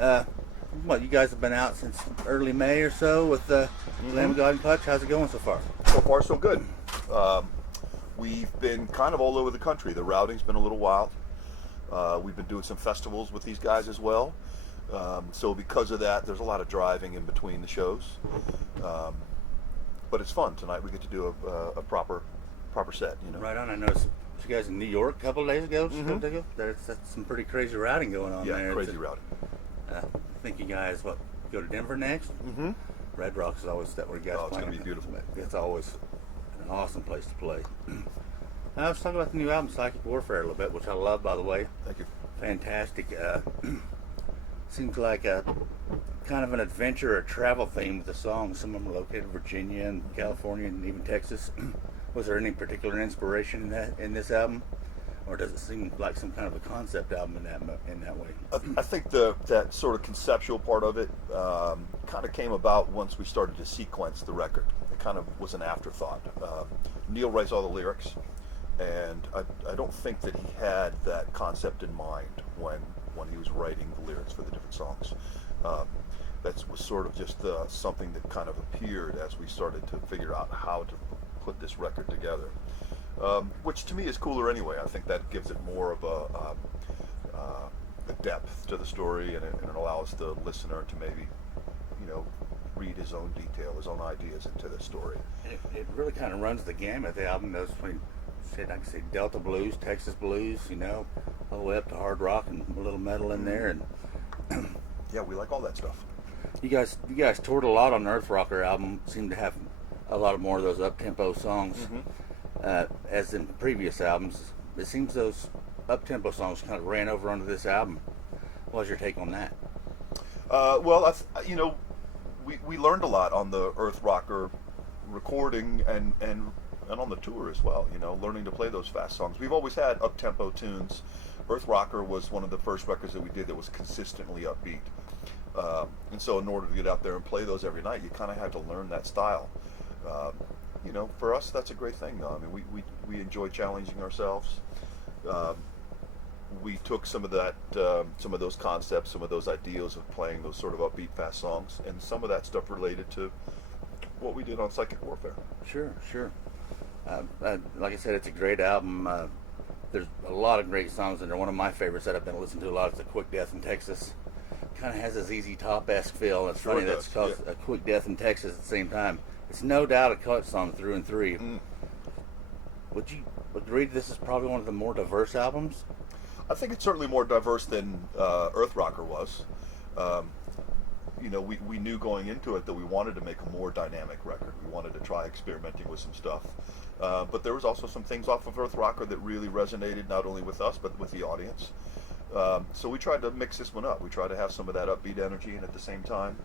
Uh, what, you guys have been out since early May or so with the Lamb of God and Clutch. How's it going so far? So far, so good. Um, we've been kind of all over the country. The routing's been a little wild. We've been doing some festivals with these guys as well. So because of that, there's a lot of driving in between the shows. But it's fun. Tonight we get to do a proper set, you know. Right on. I noticed you guys in New York a couple of days ago. That's some pretty crazy routing going on there. Yeah, crazy routing. I think you guys go to Denver next. Mm-hmm. Red Rock's is always that where you guys play. It's going to be beautiful. It's always an awesome place to play. I was talking about the new album, Psychic Warfare, a little bit, which I love, by the way. Thank you. Fantastic. Seems like a kind of an adventure or travel theme with the songs. Some of them are located in Virginia and California and even Texas. Was there any particular inspiration in this album, or does it seem like some kind of a concept album in that way? I think that sort of conceptual part of it kind of came about once we started to sequence the record. It kind of was an afterthought. Neil writes all the lyrics, and I don't think that he had that concept in mind when he was writing the lyrics for the different songs. That was sort of just something that kind of appeared as we started to figure out how to put this record together, which to me is cooler anyway. I think that gives it more of a depth to the story, and it allows the listener to maybe, read his own detail, his own ideas into the story. It really kind of runs the gamut. The album does between, I can say Delta blues, Texas blues, all the way up to hard rock and a little metal in there. And yeah, we like all that stuff. You guys toured a lot on the Earth Rocker album. Seemed to have a lot more of those up-tempo songs. As in previous albums. It seems those up-tempo songs kind of ran over onto this album. What was your take on that? Well, we learned a lot on the Earth Rocker recording and on the tour as well, learning to play those fast songs. We've always had up-tempo tunes. Earth Rocker was one of the first records that we did that was consistently upbeat. And so in order to get out there and play those every night, you kind of had to learn that style. For us, that's a great thing, though. I mean, we enjoy challenging ourselves. We took some of that, some of those concepts, some of those ideals of playing those sort of upbeat, fast songs, and some of that stuff related to what we did on Psychic Warfare. Sure. Like I said, it's a great album. There's a lot of great songs in there. One of my favorites that I've been listening to a lot is "A Quick Death in Texas." Kind of has a ZZ Top-esque feel. It's funny that it's called "A Quick Death in Texas" at the same time. It's no doubt a Clutch song through and through. Would you agree this is probably one of the more diverse albums? I think it's certainly more diverse than Earth Rocker was. We knew going into it that we wanted to make a more dynamic record. We wanted to try experimenting with some stuff. But there was also some things off of Earth Rocker that really resonated not only with us, but with the audience. So we tried to mix this one up. We tried to have some of that upbeat energy and at the same time,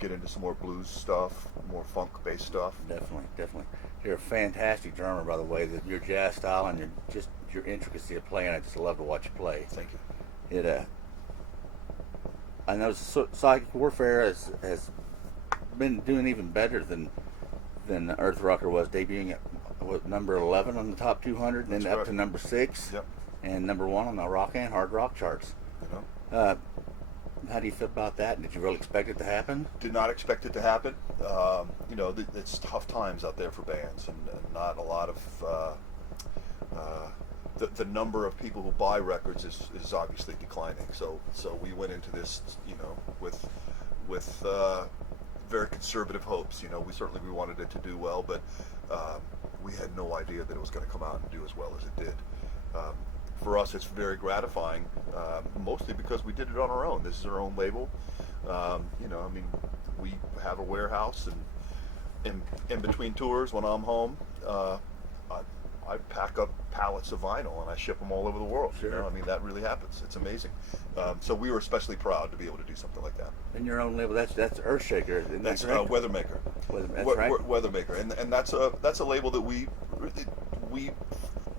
get into some more blues stuff, more funk-based stuff. Definitely. You're a fantastic drummer, by the way. Your jazz style and your intricacy of playing, I just love to watch you play. Thank you. I know Psychic Warfare has been doing even better than Earth Rocker was, debuting at number 11 on the top 200, and then up to number 6, and number 1 on the rock and hard rock charts. How do you feel about that? Did you really expect it to happen? Did not expect it to happen. It's tough times out there for bands, and not a lot of the number of people who buy records is obviously declining. So we went into this, with very conservative hopes. We wanted it to do well, but we had no idea that it was going to come out and do as well as it did. For us, it's very gratifying, mostly because we did it on our own. This is our own label. We have a warehouse, and in between tours, when I'm home, I pack up pallets of vinyl and I ship them all over the world. Sure. That really happens. It's amazing. So we were especially proud to be able to do something like that. And your own label, that's Earthshaker. That's Weathermaker. That's right. Weathermaker, and that's a label that we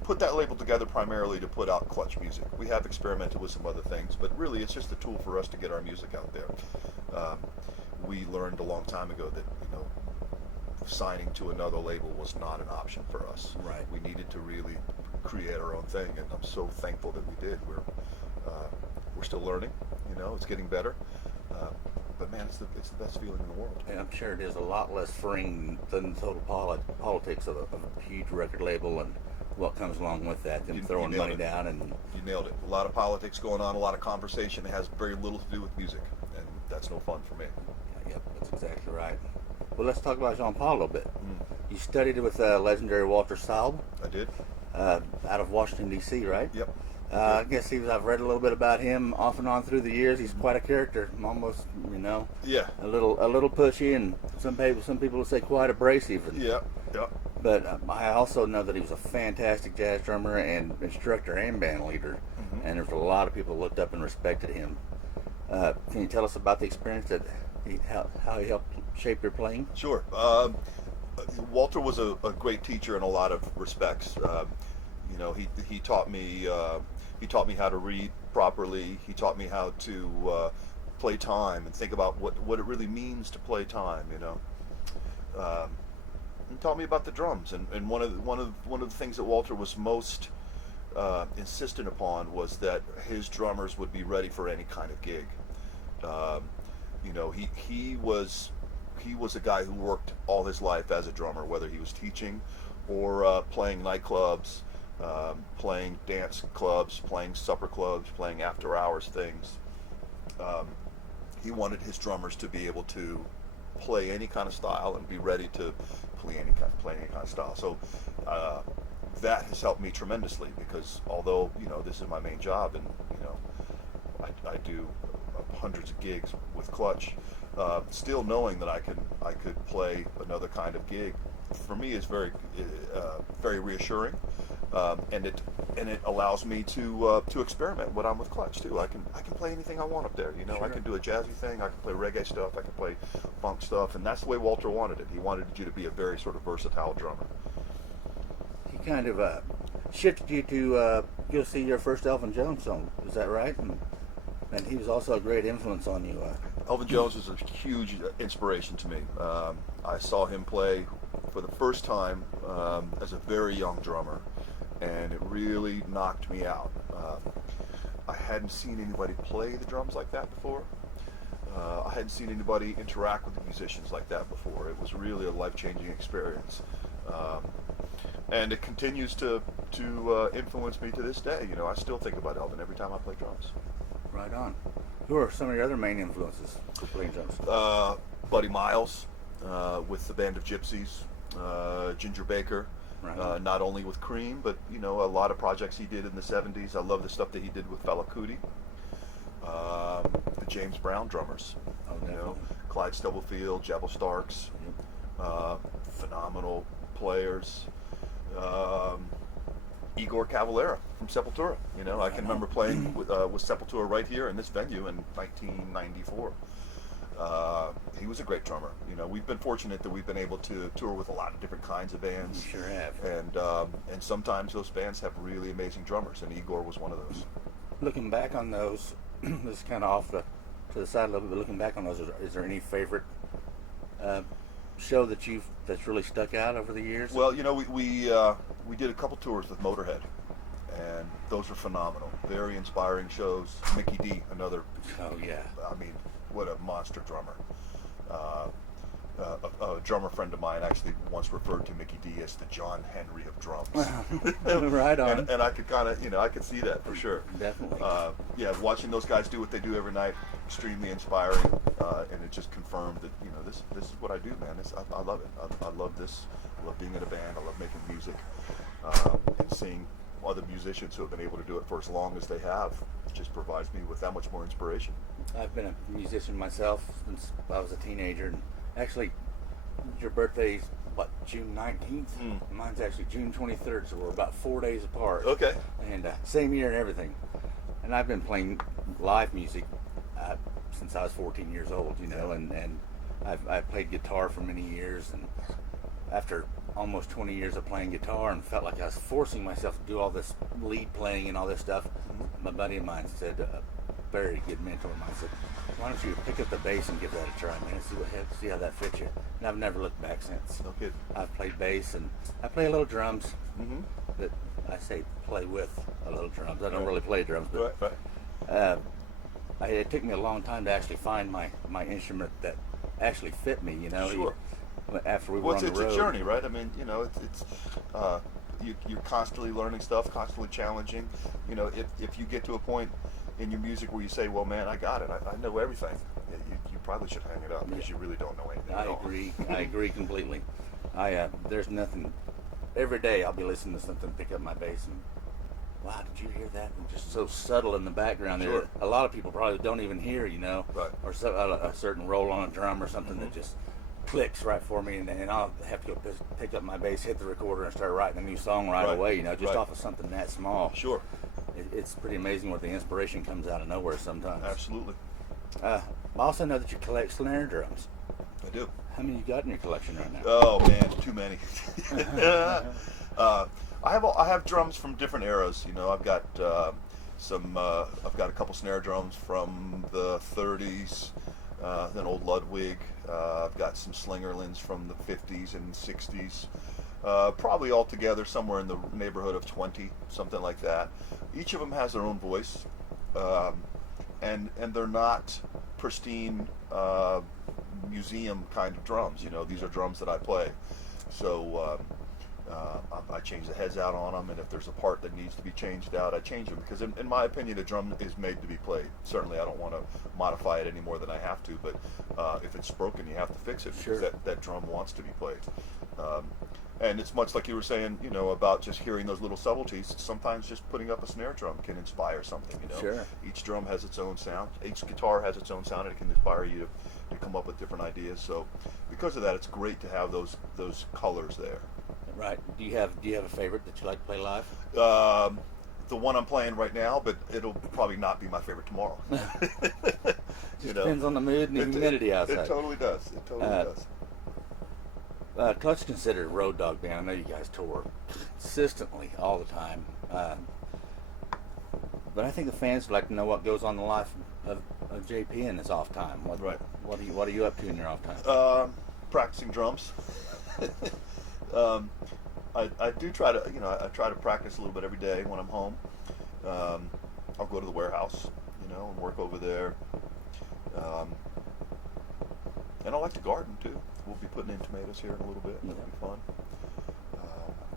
put that label together primarily to put out Clutch music. We have experimented with some other things, but really it's just a tool for us to get our music out there. We learned a long time ago that signing to another label was not an option for us. Right. We needed to really create our own thing, and I'm so thankful that we did. We're still learning, It's getting better. But man, it's the best feeling in the world. And I'm sure it is a lot less freeing than the total politics of a huge record label and what comes along with that, them throwing money down. And you nailed it. A lot of politics going on, a lot of conversation that has very little to do with music, and that's no fun for me. Yep, that's exactly right. Well, let's talk about Jean-Paul a little bit. You studied with legendary Walter Saub. I did. Out of Washington, D.C., right? Yep. I guess I've read a little bit about him off and on through the years. He's quite a character, almost, Yeah. a little pushy, and some people will say quite abrasive. Yeah. Yeah. But I also know that he was a fantastic jazz drummer and instructor and band leader, and there's a lot of people who looked up and respected him. Can you tell us about the experience how he helped shape your playing? Sure. Walter was a great teacher in a lot of respects. He taught me how to read properly. He taught me how to play time and think about what it really means to play time. He taught me about the drums, and one of the things that Walter was most insistent upon was that his drummers would be ready for any kind of gig. He was a guy who worked all his life as a drummer, whether he was teaching or playing nightclubs, playing dance clubs, playing supper clubs, playing after hours things. He wanted his drummers to be able to play any kind of style and be ready to play any kind of style. So that has helped me tremendously, because although this is my main job, and I do hundreds of gigs with Clutch, still knowing that I could play another kind of gig for me is very reassuring, and it allows me to experiment when I'm with Clutch too. I can play anything I want up there. Sure. I can do a jazzy thing, I can play reggae stuff, I can play funk stuff, and that's the way Walter wanted it. He wanted you to be a very sort of versatile drummer. He kind of shifted you to go see your first Elvin Jones song. Is that right? And he was also a great influence on you. Elvin Jones was a huge inspiration to me. I saw him play for the first time as a very young drummer, and it really knocked me out. I hadn't seen anybody play the drums like that before. I hadn't seen anybody interact with the musicians like that before. It was really a life-changing experience. And it continues to influence me to this day. I still think about Elvin every time I play drums. Right on. Who are some of your other main influences for playing drums? Buddy Miles with the Band of Gypsies, Ginger Baker, Right. not only with Cream, but a lot of projects he did in the 70s. I love the stuff that he did with Fela Kuti. The James Brown drummers, Definitely. Clyde Stubblefield, Jabal Starks, phenomenal players. Igor Cavalera from Sepultura. I can remember playing with Sepultura right here in this venue in 1994. He was a great drummer. We've been fortunate that we've been able to tour with a lot of different kinds of bands. You sure have. And sometimes those bands have really amazing drummers, and Igor was one of those. Looking back on those, this is kind of off to the side a little bit, but looking back on those, is there any favorite show that's really stuck out over the years? Well, we did a couple tours with Motorhead, and those were phenomenal. Very inspiring shows. Mickey D, another. Oh yeah. I mean, what a monster drummer. A drummer friend of mine actually once referred to Mickey D as the John Henry of drums. Right on. And I could kind of, I could see that for sure. Definitely. Watching those guys do what they do every night, extremely inspiring, and it just confirmed that this is what I do, man. I love it. I love this. I love being in a band. I love making music, and seeing other musicians who have been able to do it for as long as they have just provides me with that much more inspiration. I've been a musician myself since I was a teenager. And actually, your birthday's what, June 19th? Mine's actually June 23rd, so we're about 4 days apart. Okay. And same year and everything. And I've been playing live music since I was 14 years old, and I've played guitar for many years. And after almost 20 years of playing guitar and felt like I was forcing myself to do all this lead playing and all this stuff, my buddy of mine said, a very good mentor of mine said, why don't you pick up the bass and give that a try, man, see how that fits you. And I've never looked back since. No kidding. I've played bass and I play a little drums. But I say play with a little drums. I don't really play drums, but Right. it took me a long time to actually find my instrument that actually fit me. You know, Sure. after we were Well, on the it's road. a journey, right? I mean, you know, you're constantly learning stuff, constantly challenging. You know, if you get to a point in your music where you say, well, man, I got it, I know everything, you probably should hang it up because you really don't know anything I at all. agree. I agree completely. There's nothing. Every day I'll be listening to something, pick up my bass, and wow, did you hear that? And just so subtle in the background Sure. there. A lot of people probably don't even hear, you know, Right. or a certain roll on a drum or something that just clicks right for me, and I'll have to go pick up my bass, hit the recorder, and start writing a new song right away. You know, just Right. off of something that small. Sure. It's pretty amazing where the inspiration comes out of nowhere sometimes. Absolutely. I also know that you collect snare drums. I do. How many you got in your collection right now? Oh man, too many. I have drums from different eras. You know, I've got I've got a couple snare drums from the 30s, an old Ludwig. I've got some Slingerlands from the 50s and 60s. Probably altogether somewhere in the neighborhood of 20, something like that. Each of them has their own voice, and they're not pristine museum kind of drums. You know, these are drums that I play. So I change the heads out on them, and if there's a part that needs to be changed out, I change them, because in my opinion, a drum is made to be played. Certainly I don't want to modify it any more than I have to, but if it's broken, you have to fix it, because Sure. that drum wants to be played. And it's much like you were saying, you know, about just hearing those little subtleties. Sometimes just putting up a snare drum can inspire something, you know. Sure. Each drum has its own sound. Each guitar has its own sound, and it can inspire you to come up with different ideas. So because of that, it's great to have those colors there. Right. Do you have a favorite that you like to play live? The one I'm playing right now, but it'll probably not be my favorite tomorrow. Just depends on the mood and the humidity outside. It totally does. It totally does. Clutch considered a road dog band. I know you guys tour consistently all the time, but I think the fans would like to know what goes on in the life of JP in his off time. Right. What are you up to in your off time? Practicing drums. I do try to, you know, I try to practice a little bit every day when I'm home. I'll go to the warehouse, you know, and work over there. And I like to garden too. We'll be putting in tomatoes here in a little bit. That'll be fun.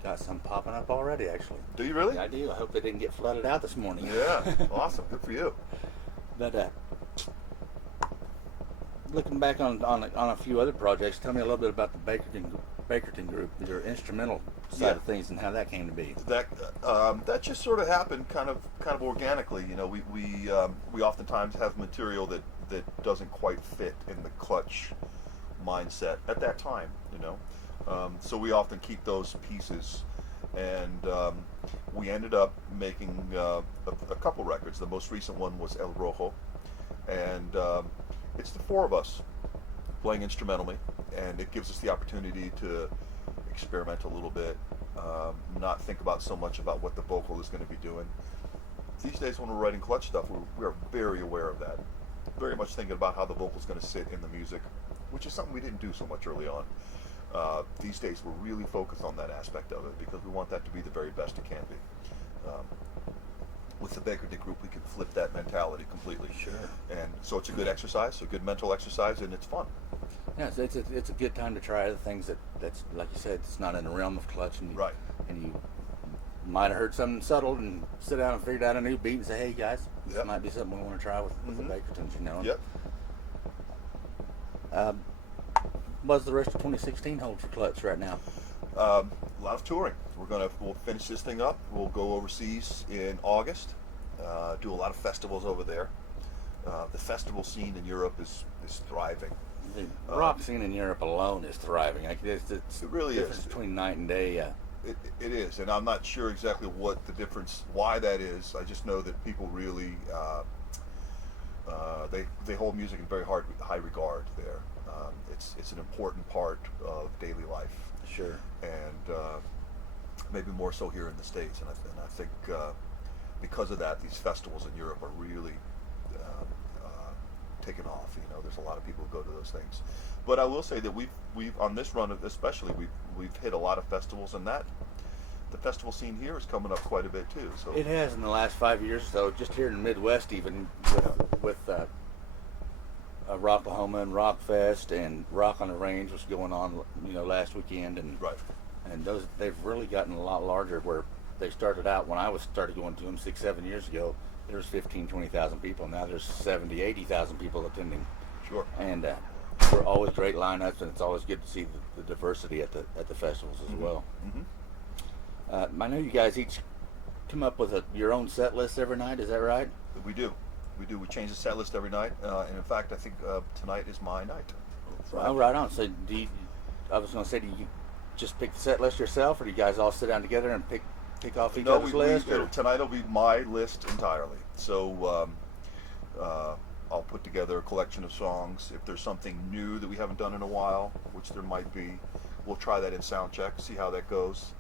Got some popping up already, actually. Do you really? I do. I hope they didn't get flooded out this morning. Yeah, awesome. Good for you. But looking back on a few other projects, tell me a little bit about the Bakerton group, your instrumental side of things, and how that came to be. That just sort of happened, kind of organically. You know, we oftentimes have material that doesn't quite fit in the Clutch mindset at that time. You know, so we often keep those pieces, and we ended up making a couple records. The most recent one was El Rojo, and it's the four of us playing instrumentally, and it gives us the opportunity to experiment a little bit, not think about so much about what the vocal is going to be doing. These days when we're writing Clutch stuff, we're very aware of that, very much thinking about how the vocal is going to sit in the music, which is something we didn't do so much early on. These days we're really focused on that aspect of it, because we want that to be the very best it can be. With the Bakerton group, we can flip that mentality completely. Sure. And so it's a good exercise, a good mental exercise, and it's fun. Yeah, it's a good time to try other things that's like you said, it's not in the realm of Clutch, and Right. And you might have heard something subtle and sit down and figured out a new beat and say, hey guys, this Yep. might be something we want to try with the Bakertons, you know. Yep. What does the rest of 2016 hold for Clutch right now? A lot of touring. We'll finish this thing up. We'll go overseas in August. Do a lot of festivals over there. The festival scene in Europe is thriving. The rock scene in Europe alone is thriving. It's It really difference is. between night and day. It is, and I'm not sure exactly what the difference, why that is. I just know that people really they hold music in very high regard there. It's an important part of daily life. Sure. And maybe more so here in the States. And I think because of that, these festivals in Europe are really taken off. You know, there's a lot of people who go to those things. But I will say that we've on this run especially we've hit a lot of festivals, and that the festival scene here is coming up quite a bit too. So It has in the last 5 years or so, just here in the Midwest even, with Rocklahoma and Rockfest and Rock on the Range was going on, last weekend, and Right. and those they've really gotten a lot larger. Where they started out when I started going to them 6-7 years ago, there was 15-20,000 people. Now there's 70-80,000 people attending. Sure. And we're always great lineups, and it's always good to see the diversity at the festivals as well. Mm-hmm. I know you guys each come up with your own set list every night. Is that right? We do. We change the set list every night, and in fact, I think tonight is my night. Oh, right on. So I was going to say, do you just pick the set list yourself, or do you guys all sit down together and pick off each other's list? Tonight will be my list entirely. So I'll put together a collection of songs. If there's something new that we haven't done in a while, which there might be, we'll try that in sound check, see how that goes,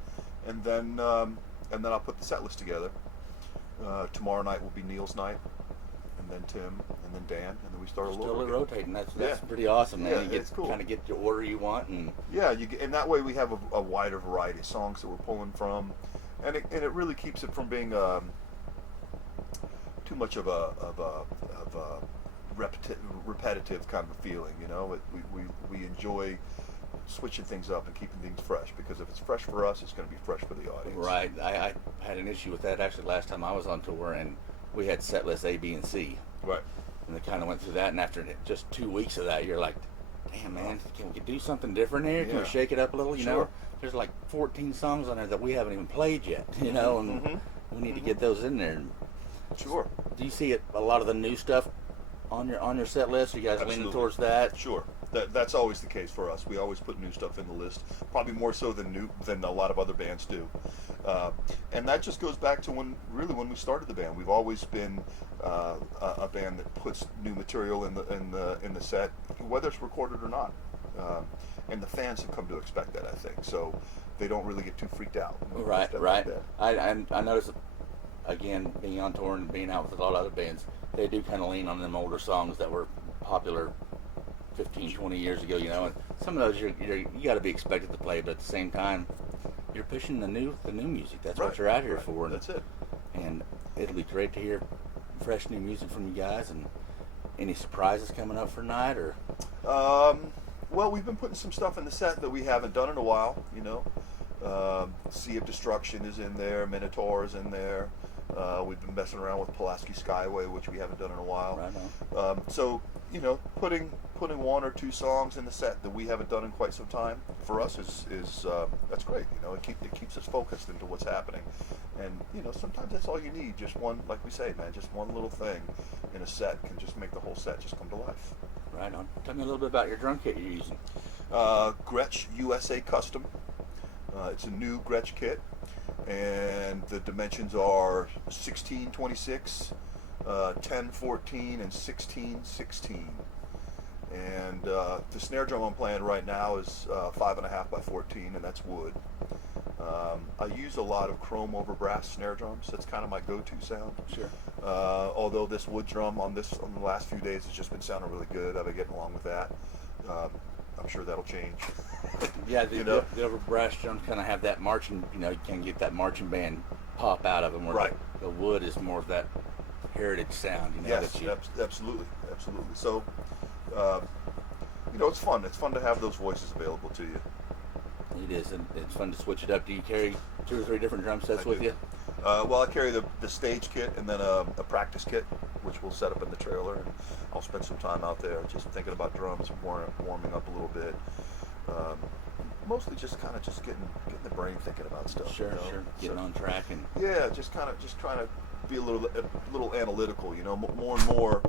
and then I'll put the set list together. Tomorrow night will be Neil's night, and then Tim, and then Dan, and then we start Still again. rotating. That's pretty awesome, man. Yeah, You it's cool. kind of get the order you want, and And that way we have a wider variety of songs that we're pulling from, and it really keeps it from being too much of a repetitive kind of a feeling. We enjoy switching things up and keeping things fresh, because if it's fresh for us, it's going to be fresh for the audience. right. I had an issue with that actually last time I was on tour, and we had set lists A, B, and C. Right. And they kind of went through that, and after just 2 weeks of that, you're like, damn, man, can we do something different here? Can we Yeah. shake it up a little? Sure. There's like 14 songs on there that we haven't even played yet, and Mhm. we need to get those in there. Sure. Do you see a lot of the new stuff on your set list? Are you guys leaning Absolutely. towards that? Sure. That's always the case for us. We always put new stuff in the list, probably more so than a lot of other bands do. And that just goes back to when we started the band. We've always been a band that puts new material in the set, whether it's recorded or not. And the fans have come to expect that, I think. So they don't really get too freaked out. Right. Stuff Right. like that. I noticed, again, being on tour and being out with a lot of other bands, they do kind of lean on them older songs that were popular 15-20 years ago, and some of those you got to be expected to play, but at the same time, you're pushing the new music. That's what you're out here for. That's it. And it'll be great to hear fresh new music from you guys. And any surprises coming up for tonight, or? Well, we've been putting some stuff in the set that we haven't done in a while. Sea of Destruction is in there, Minotaur is in there. We've been messing around with Pulaski Skyway, which we haven't done in a while. Right on. So putting one or two songs in the set that we haven't done in quite some time for us is that's great. It keeps us focused into what's happening, and sometimes that's all you need. Just one, like we say, man, just one little thing in a set can just make the whole set just come to life. Right on. Tell me a little bit about your drum kit you're using. Gretsch USA Custom. It's a new Gretsch kit, and the dimensions are 1626, 1014, and 1616. And the snare drum I'm playing right now is 5.5 by 14, and that's wood. I use a lot of chrome over brass snare drums. That's kind of my go-to sound. Sure. Although this wood drum on the last few days has just been sounding really good. I've been getting along with that. I'm sure that'll change. Yeah, the over brass drums kind of have that marching. You can get that marching band pop out of them. Where Right. The wood is more of that heritage sound. Yes, that you, absolutely. So, it's fun. It's fun to have those voices available to you. It is, and it's fun to switch it up. Do you carry 2 or 3 different drum sets I with do. you? Well, I carry the stage kit and then a practice kit, which we'll set up in the trailer. And I'll spend some time out there just thinking about drums, warming up a little bit. Mostly just getting the brain thinking about stuff. Sure. Getting on track and Yeah, just trying to be a little analytical. More and more.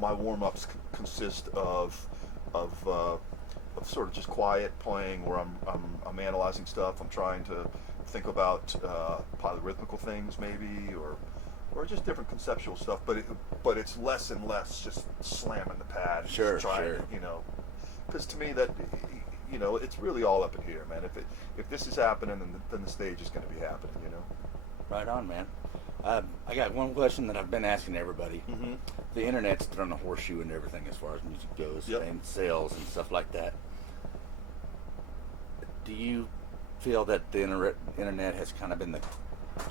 My warm ups consist of sort of just quiet playing where I'm analyzing stuff. I'm trying to think about polyrhythmical things maybe, or just different conceptual stuff. But it's less and less just slamming the pad. And Sure. Because to me that it's really all up in here, man. If this is happening, then the stage is going to be happening. Right on, man. I got one question that I've been asking everybody. Mm-hmm. The internet's thrown a horseshoe into everything as far as music goes, Yep. and sales and stuff like that. Do you feel that the internet has kind of been the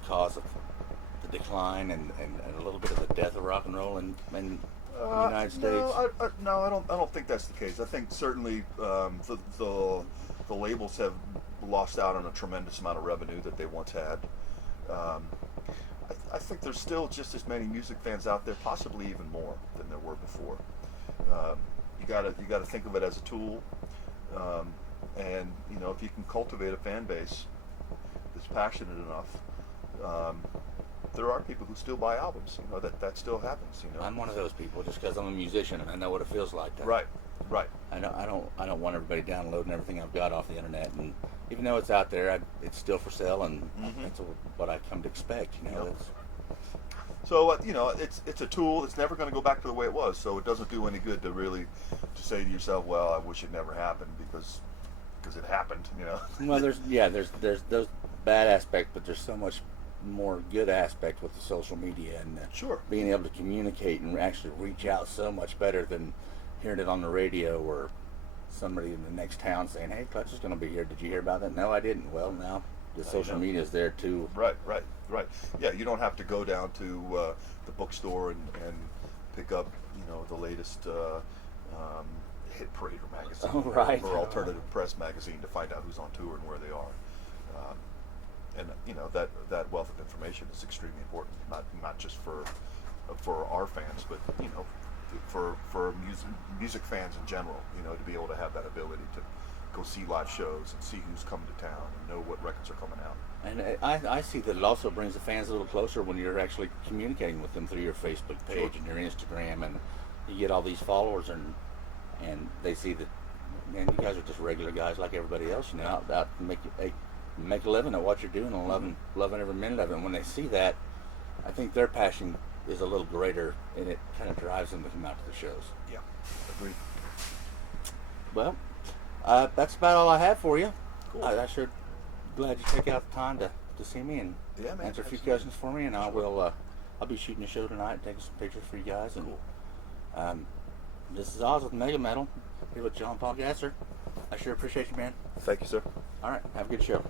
cause of the the decline and a little bit of the death of rock and roll in the United States? No, I don't think that's the case. I think certainly the labels have lost out on a tremendous amount of revenue that they once had. I think there's still just as many music fans out there, possibly even more than there were before. You gotta think of it as a tool, and if you can cultivate a fan base that's passionate enough, there are people who still buy albums. That still happens. I'm one of those people, just because I'm a musician and I know what it feels like. Right. I don't want everybody downloading everything I've got off the internet, and even though it's out there, it's still for sale, and that's what I come to expect. So it's a tool. It's never going to go back to the way it was. So it doesn't do any good to say to yourself, "Well, I wish it never happened," because it happened. Well, there's those bad aspects, but there's so much more good aspect with the social media and sure, being able to communicate and actually reach out so much better than hearing it on the radio or somebody in the next town saying, "Hey, Clutch is going to be here. Did you hear about that?" No, I didn't. Well, now the social media is there too. Right. Yeah, you don't have to go down to the bookstore and pick up the latest Hit Parade or magazine or Alternative Press magazine to find out who's on tour and where they are. And that wealth of information is extremely important, not just for our fans, but for music fans in general. To be able to have that ability to go see live shows and see who's coming to town and know what records are coming out. And I see that it also brings the fans a little closer when you're actually communicating with them through your Facebook page and your Instagram, and you get all these followers, and they see that, man, you guys are just regular guys like everybody else, out to make a living at what you're doing and loving every minute of it. And when they see that, I think their passion is a little greater, and it kind of drives them to come out to the shows. Yeah, agreed. Well, that's about all I have for you. Cool. I sure glad you took out the time to see me and answer a few questions for me, and I'll be shooting a show tonight and taking some pictures for you guys. And cool. This is Oz with Mega Metal here with John Paul Gasser. I sure appreciate you, man. Thank you, sir. All right, have a good show.